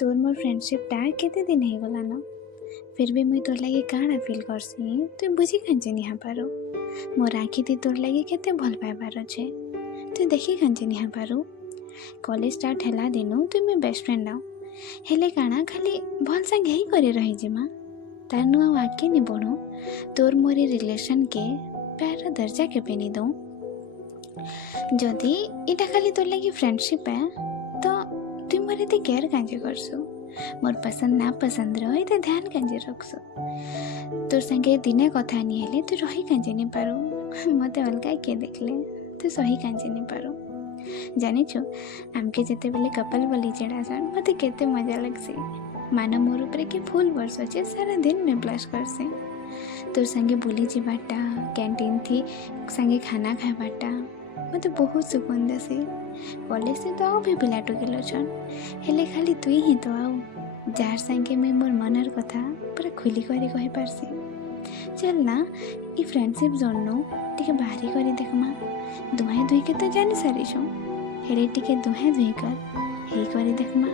तोर मोर फ्रेंडशिपटा केते दिन हो गला न, फिर भी मुई तोर लगे काଣା फिल करसी तु बुझी कांचे निहा पारो। मोर आँखी ती तोर लगे केते भल पाइबार छे, तु देखी कांचे निहा पारो। कॉलेज स्टार्ट हैला दिनु तुमे बेस्ट फ्रेंड आउ, हेले काଣା खाली भल संगे ही करे रही जिमा तार नु आगे नि बढ़ो। तोर मोरी रिलेशन के प्यार दर्जा के पे नि दो। जदि इटा खाली तोर लगी फ्रेंडशिप है तो तुम मोर एते केयर कांजे करसु, मोर पसंद ना पसंद रो एते ध्यान कांजे रखसु। तोर संगे दिने कथा नि हेले तू रही कांजे नि पारो, मते अलगा के देखले तू सही कांजे नि पारो। जानी छु आमके जेते बेले कपल बोली चढ़ासन मते केते मजा लगसी। मानो मोर ऊपर के फूल बरस छे सारा दिन में ब्लश करसे। तोर संगे बुली जीवाटा, कैंटीन थी संगे खाना खाबाटा मते बहुत सुकून देसी। कॉलेज से तो आओ भी पिला टुकेलो छन, हेले खाली तुई ही तो आउ जार संगे मैं मोर मनर कथा पूरा खुली करी कहि पारसी। चल ना ई फ्रेंडशिप जोन नो टिके बाहरी करी देखमा। दुहे दुई के तो जानी सारी छु, हेले टिके दुहे दुई कर हेई करी देखमा।